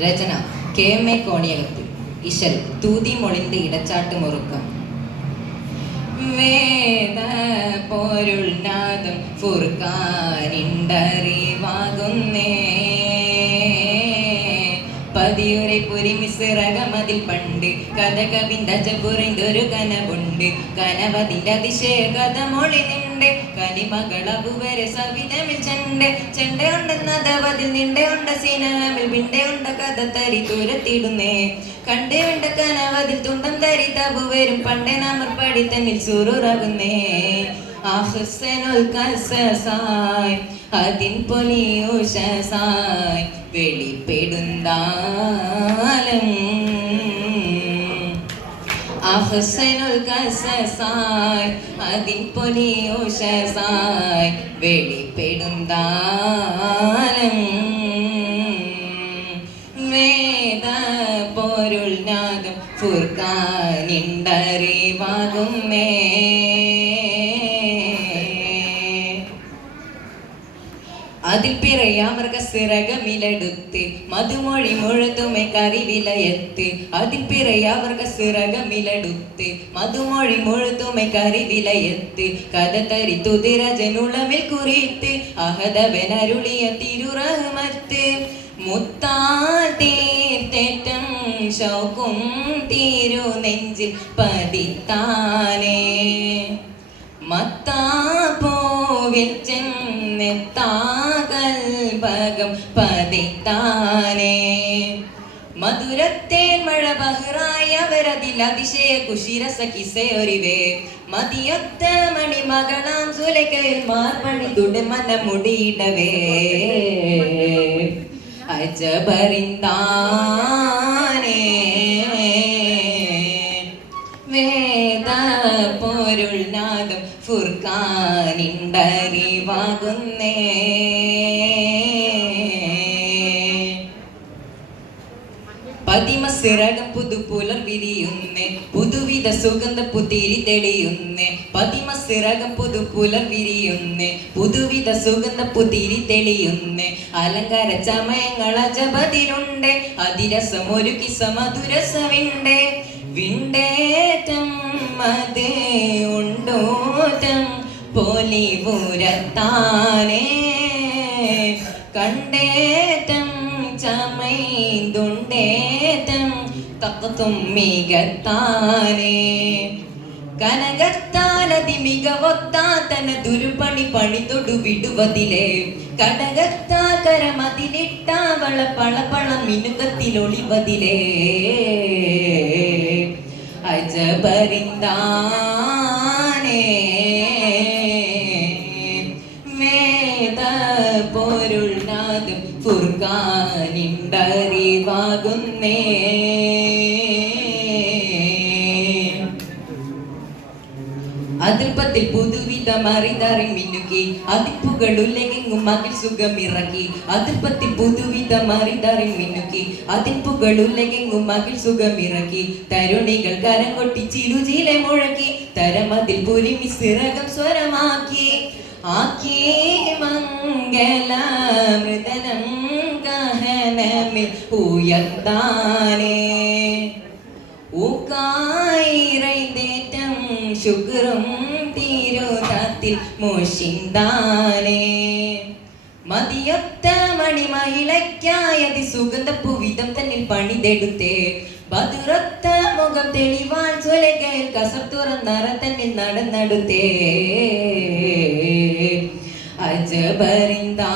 രചന KM കോണിയകത്ത്. ഇശൽ തൂതി മൊളിന്റെ ഇടച്ചാട്ട് മുറുക്കം. വേദ പൊരുൾ നാദം ഫുർഖാനിണ്ടറിവാകുന്നേ പതിയുரை പുരിമിസിറകമതിൽ പണ്ട് കഥ കവിന്തച്ച പുറിന്തൊരു കനവുണ്ട് കനവതിൻ്റെ അതിശയ കഥ മൊളി നിണ്ട് കനിമകളബുവരെ സവിധമിൽ ചെണ്ട ഉണ്ടെന്നതവതിൽ നിണ്ട ഉണ്ട സീനമിൽ വിണ്ട ഉണ്ട കഥ തരി തുരത്തിടുന്നേ കണ്ടേ വേണ്ട കനവതിൽ തുണ്ടം തരി തബുവരും പണ്ടേ നാമർ പടി തന്നിൽ സുറുറാകുന്നേ അഹ്സനുൽ കസസായ് അതിൻ പൊലിയൂഷസായ് വെളിപ്പെടുന്നാലും അഹ്സനുൽ കസസായ് അതിൻ പൊലിയൂഷസായ് വെളിപ്പെടുന്നാലും വേദ പൊരുൾ നാദം ഫുർഖാനിണ്ടറിവാകുന്നേ അതിൽ പിറയാവർഗസിറകമിലെടുത്ത് മധുമൊഴി മുഴുതുമെ കറിവിലയത്ത് അതിൽ പിറയാവർഗസിറകമിലെടുത്ത് മധുമൊഴി മുഴുതുമെ കറിവിലയത്ത് കഥ തരി തുതിരജനുളവിൽ കുറിത്ത് അഹദവനരുളിയ തിരുറഹ്മത്ത് മുത്താൽ തീർത്തേറ്റം ശൗക്കും തീരു നെഞ്ചിൽ പതിത്താനേ മത്താപോവിൽ ചെന്നെത്താകൽഭകം പതിത്താനേ മധുരത്തേൻ മഴ ബഹ്റായി അവരതിൽ അതിശയ കുശിരസ കിസയൊരിവേ മതിയൊത്ത മണിമകളാം സുലകയിൽ മാർമണി തുടമന മുടിയിടവേ അജബറിന്താനേ വേദ പൊരുൾ നാദം ഫുർഖാനിണ്ടറിവാകുന്നേ പതിമസിറകം പുതുപുലർ വിരിയുന്നേ പുതുവിധ സുഗന്ധ പുതിരി തെളിയുന്നേ പതിമസിറകം പുതുപുലർ വിരിയുന്നേ പുതുവിധ സുഗന്ധ പുതിരി തെളിയുന്നേ അലങ്കാര ചമയങ്ങൾ അജപതിലുണ്ട് അതിരസം ഒരു കിസ മധുരസവിണ്ട് വിണ്ടേറ്റം അതേ ഉണ്ടോറ്റം പൊലിപുരത്താനേ കണ്ടേറ്റം ചമൈന്തുണ്ടേറ്റം തക്കത്തും മികത്താനേ കനകത്താനതി മികവൊത്താതന ദുരുപണി പണിതൊടു വിടുവതിലേ കടകത്താ കരമതിലിട്ടാവള പളപള മിനുകത്തിലൊളിവതിലേ അജബറിന്താനേ വേദ പൊരുൾ നാദം ഫുർഖാനിണ്ടറിവാകുന്നേ അതിർപ്പത്തിൽ പുതുവിധ മറിതറി മിന്നുക്കി അതിപ്പുകളുല്ലെങ്ങും മകിൽ സുഖമിറക്കി അതിർപ്പത്തിൽ പുതുവിധ മറിതറി മിന്നുക്കി അതിപ്പുകളുല്ലെങ്ങും മകിൽ സുഖമിറക്കി തരുണികൾ കരം കൊട്ടി ചിരുചിലെ മുഴക്കി തരമതിൽ പുലിമിസിറകം സ്വരമാക്കി ആക്കി മംഗളമൃതനം ഗഹനമിൽ ഉയർത്താനേ ഊക്കായിരൈതേറ്റം ശുക്രം തീരുതാത്തിൽ മോഷിന്താനേ മതിയൊത്ത മണിമഹിളയ്ക്കായതി സുഗന്ധ പുവിധം തന്നിൽ പണിതെടുത്തേ ബദുരൊത്ത മുഖം തെളിവാൻ ചൊലകയിൽ കസർ തുറന്നറ തന്നിൽ നടന്നെടുത്തേ അജബറിന്താ